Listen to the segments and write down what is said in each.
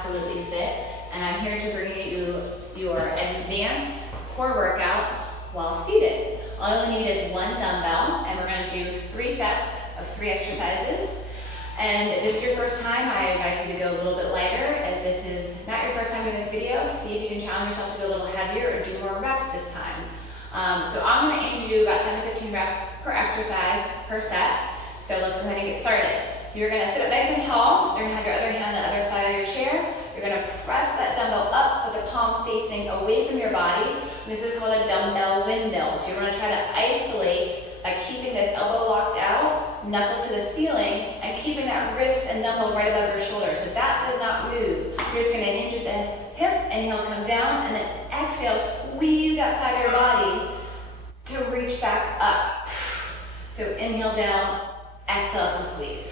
absolutely fit, and I'm here to bring you your advanced core workout while seated. All you need is one dumbbell, and we're going to do 3 sets of 3 exercises. And if this is your first time, I advise you to go a little bit lighter. If this is not your first time doing this video, see if you can challenge yourself to go a little heavier or do more reps this time. So I'm going to aim to do about 10 to 15 reps per exercise per set. So let's go ahead and get started. You're going to sit up nice and tall. You're going to have your other hand on the other side of your chair. You're going to press that dumbbell up with the palm facing away from your body. This is called a dumbbell windmill. So you're going to try to isolate by keeping this elbow locked out, knuckles to the ceiling, and keeping that wrist and dumbbell right above your shoulder. So that does not move. You're just going to hinge at the hip, inhale, come down, and then exhale, squeeze that side of your body to reach back up. So inhale down, exhale up and squeeze.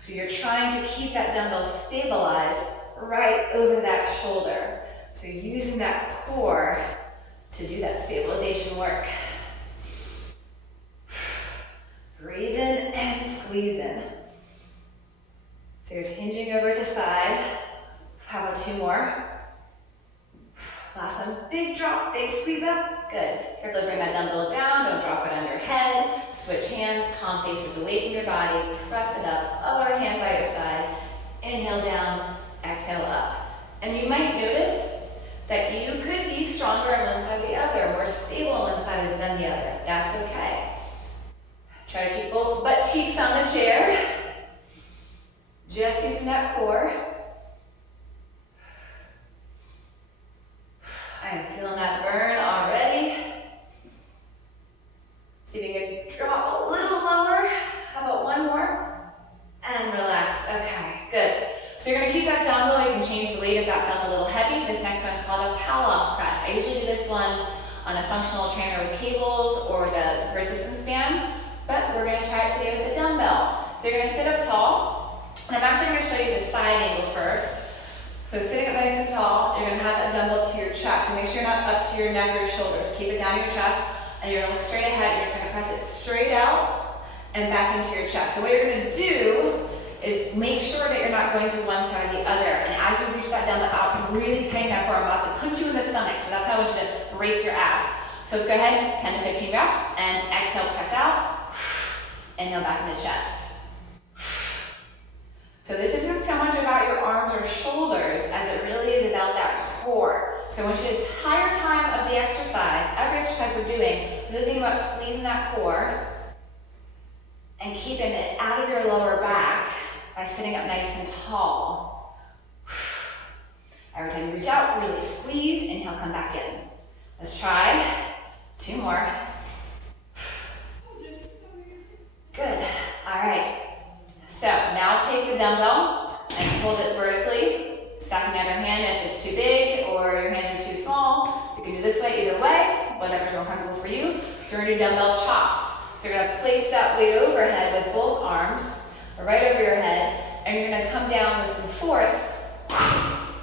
So you're trying to keep that dumbbell stabilized right over that shoulder. So using that core to do that stabilization work. Breathe in and squeeze in. So you're hinging over at the side. How about 2 more? Last one, big drop, big squeeze up. Good. Carefully bring that dumbbell down, don't drop it on your head. Switch hands, palm faces away from your body, press it up, other hand by your side. Inhale down, exhale up. And you might notice that you could be stronger on one side or the other, more stable on one side than the other. That's okay. Try to keep both butt cheeks on the chair. Just using that core. I am feeling that burn already. See if you can drop a little lower. How about 1 more? And relax. Okay, good. So you're going to keep that dumbbell. You can change the weight if that felt a little heavy. This next one is called a Palloff press. I usually do this one on a functional trainer with cables or the resistance band, but we're going to try it today with a dumbbell. So you're going to sit up tall, and I'm actually going to show you the side angle first. So sitting up nice and tall, you're going to have that dumbbell to your chest. So make sure you're not up to your neck or your shoulders. Keep it down to your chest, and you're going to look straight ahead. You're just going to press it straight out and back into your chest. So what you're going to do is make sure that you're not going to one side or the other. And as you reach that dumbbell out, really tighten that core. I'm about to punch you in the stomach. So that's how I want you to brace your abs. So let's go ahead, 10 to 15 reps, and exhale, press out. Inhale back into chest. So this isn't so much about your arms or shoulders as it really is about that core. So I want you the entire time of the exercise, every exercise we're doing, really think about squeezing that core and keeping it out of your lower back by sitting up nice and tall. Every time you reach out, really squeeze, inhale, come back in. Let's try 2 more. Good, all right. So now take the dumbbell and hold it vertically, stacking the other hand if it's too big or your hands are too small. You can do this way, either way, whatever's more comfortable for you. So we're gonna do dumbbell chops. So you're gonna place that weight overhead with both arms, right over your head, and you're gonna come down with some force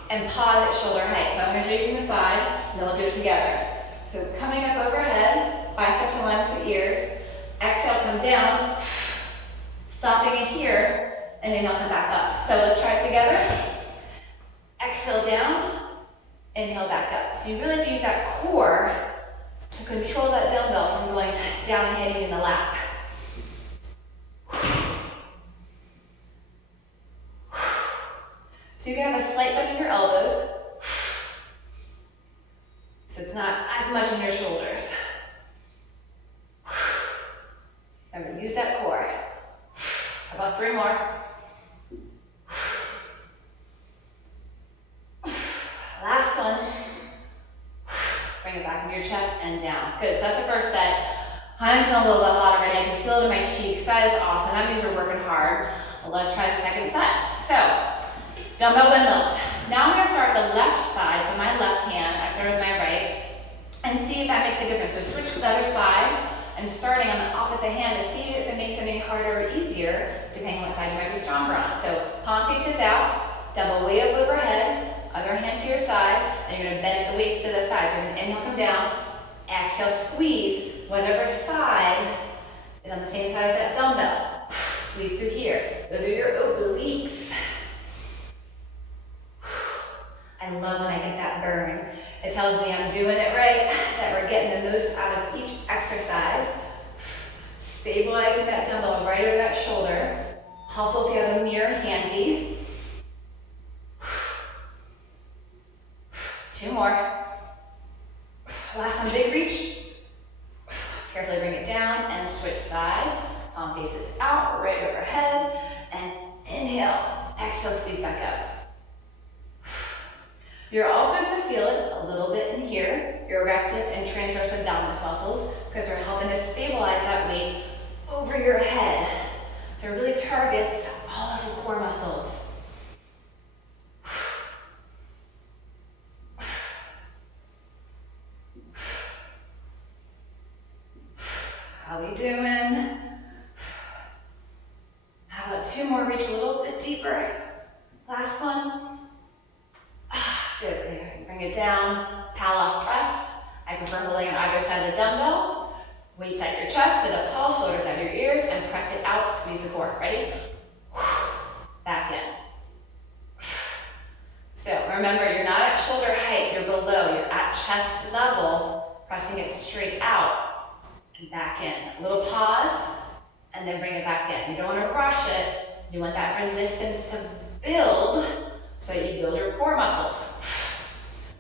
and pause at shoulder height. So I'm gonna show you from the side, and then we'll do it together. So coming up overhead, biceps in line with the ears, exhale, come down, stopping it here, and inhale, come back up. So let's try it together. Exhale down, inhale back up. So you really have to use that core to control that dumbbell from going down and hitting in the lap. So you can have a slight bend in your elbows, so it's not as much in your shoulders. Remember, use that core. How about 3 more? Last one. Bring it back into your chest and down. Good, so that's the first set. I'm feeling a little bit hot already. I can feel it in my cheeks. That is awesome. That means we're working hard. Well, let's try the second set. So, dumbbell windmills. Now I'm going to start the left side, so my left hand. I start with my right, and see if that makes a difference. So switch to the other side, and starting on the opposite hand to see if it makes it any harder or easier, depending on what side you might be stronger on. So palm faces out, dumbbell way up overhead, other hand to your side, and you're going to bend at the waist to the side. So you're going to inhale, come down, exhale, squeeze, whatever side is on the same side as that dumbbell. Squeeze through here. Those are your obliques. I love when I get that burn. It tells me I'm doing it right, that we're getting the most out of each exercise. Stabilizing that dumbbell right over that shoulder. Helpful if you have a mirror handy. 2 more. Last one, big reach. Carefully bring it down and switch sides. Palm faces out, right overhead. And inhale, exhale, squeeze back up. You're also going to feel it a little bit in here, your rectus and transverse abdominis muscles, because they're helping to stabilize that weight over your head. So it really targets all of the core muscles. How we doing? How about 2 more? Reach a little bit deeper. Last one. Good. Bring it down. Pal-off press. I prefer holding on either side of the dumbbell. Weights at your chest. Sit up tall. Shoulders at your ears. And press it out. Squeeze the core. Ready? Back in. So remember, you're not at shoulder height. You're below. You're at chest level. Pressing it straight out. And back in. A little pause, and then bring it back in. You don't want to rush it. You want that resistance to build so that you build your core muscles.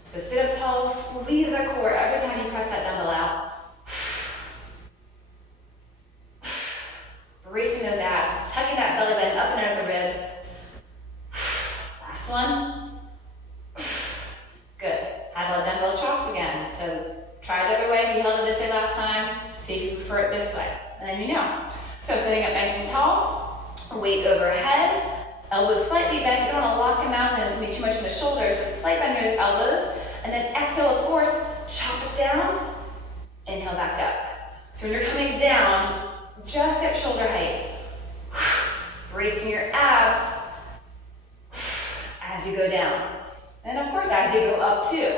So sit up tall, squeeze the core every time you press that dumbbell out. Bracing those abs, tucking that belly button up and under the ribs. Last one. Good. How about dumbbell chalks again? So try it the other way if you held it this way last time. See if you prefer it this way, and then you know. So sitting up nice and tall, weight overhead, elbows slightly bent. You don't want to lock them out, then it's going to be too much in the shoulders. So slight bend in your elbows, and then exhale with force, chop it down, inhale back up. So when you're coming down, just at shoulder height, bracing your abs as you go down. And of course, as you go up too.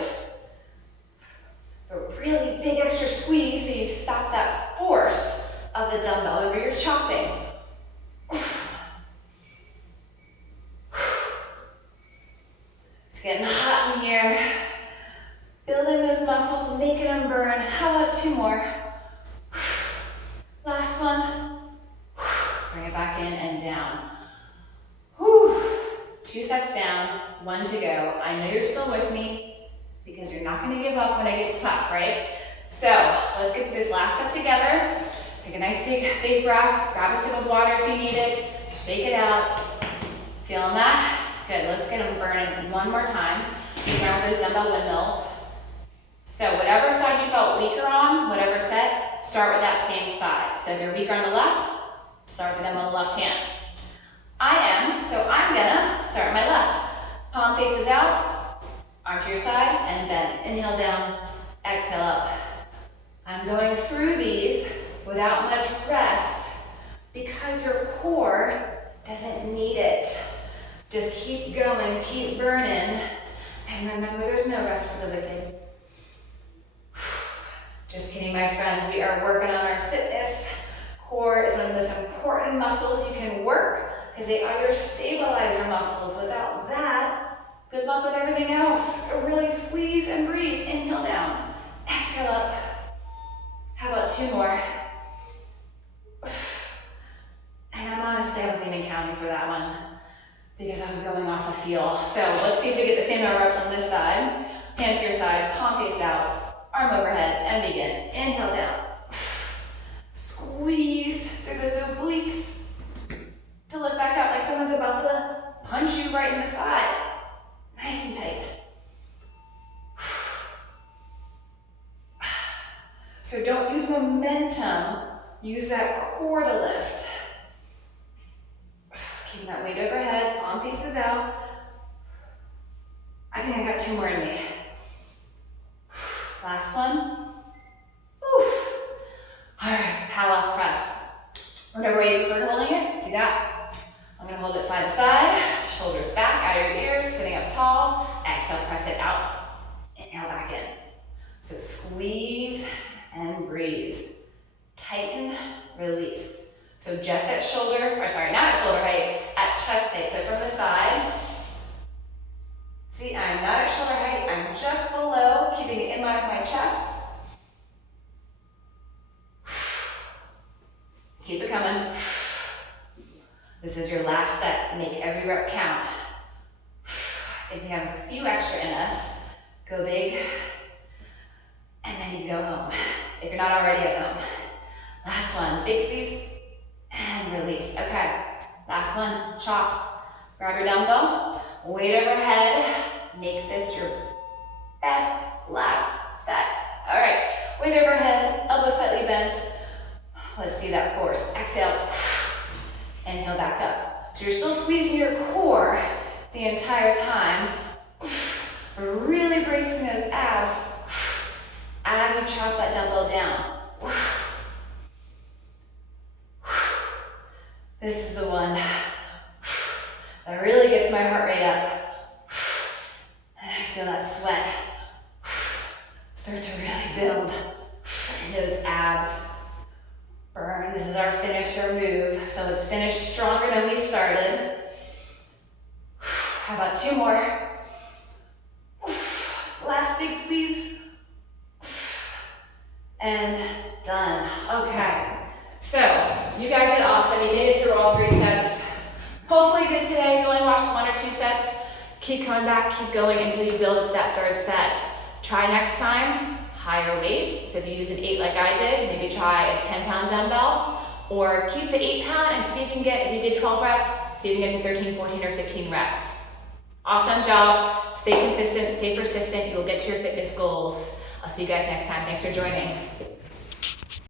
A really big extra squeeze so you stop that force of the dumbbell. Remember, you're chopping. It's getting hot in here. Building those muscles, making them burn. How about 2 more? Last one. Bring it back in and down. Whew. 2 sets down, 1 to go. I know you're still with me, because you're not going to give up when it gets tough, right? So let's get this last step together. Take a nice big breath. Grab a sip of water if you need it. Shake it out. Feeling that? Good. Let's get them burning 1 more time. Around those dumbbell windmills. So whatever side you felt weaker on, whatever set, start with that same side. So if you're weaker on the left, start with them on the left hand. So I'm gonna start my left. Palm faces out. Arm to your side and bend. Inhale down, exhale up. I'm going through these without much rest because your core doesn't need it. Just keep going, keep burning, and remember there's no rest for the wicked. Just kidding, my friends. We are working on our fitness. Core is one of the most important muscles you can work because they are your stabilizer muscles. Without that, good luck with everything else. So really squeeze and breathe. Inhale down. Exhale up. How about 2 more? And honestly, I wasn't even counting for that one because I was going off a feel. So let's see if we get the same number of reps on this side. Hand to your side, palm face out, arm overhead, and begin. Inhale down. Squeeze through those obliques to lift back up like someone's about to punch you right in the side. Nice and tight. So don't use momentum, use that core to lift. Keeping that weight overhead, palm faces out. I think I got 2 more in me. Last one. Whew. All right, Pal-off press. Whatever way you prefer holding it, do that. I'm gonna hold it side to side, shoulders back, out of your ears, sitting up tall. Exhale, press it out. Inhale back in. So squeeze and breathe. Tighten, release. So just at shoulder, or sorry, not at shoulder height, at chest height. So from the side, see, I'm not at shoulder This is your last set. Make every rep count. I think we have a few extra in us. Go big, and then you go home, if you're not already at home. Last one, big squeeze, and release. Okay, last one, chops. Grab your dumbbell, weight overhead. Make this your best last set. All right, weight overhead, elbow slightly bent. Let's see that force. Exhale, and heel back up. So you're still squeezing your core the entire time. We're really bracing those abs as you chop that dumbbell down. This is the one that really gets my heart rate up. And I feel that sweat start to really build. And those abs burn. This is our finisher move. So let's finish stronger than we started. How about 2 more? Last big squeeze. And done. Okay. So, you guys did awesome. You made it through all 3 sets. Hopefully you did today. If you only watched 1 or 2 sets, keep coming back, keep going until you build to that 3rd set. Try next time, higher weight. So if you use an 8 like I did, maybe try a 10-pound dumbbell, or keep the 8-pound and see if you can get, if you did 12 reps, see if you can get to 13, 14, or 15 reps. Awesome job. Stay consistent, stay persistent. You'll get to your fitness goals. I'll see you guys next time. Thanks for joining.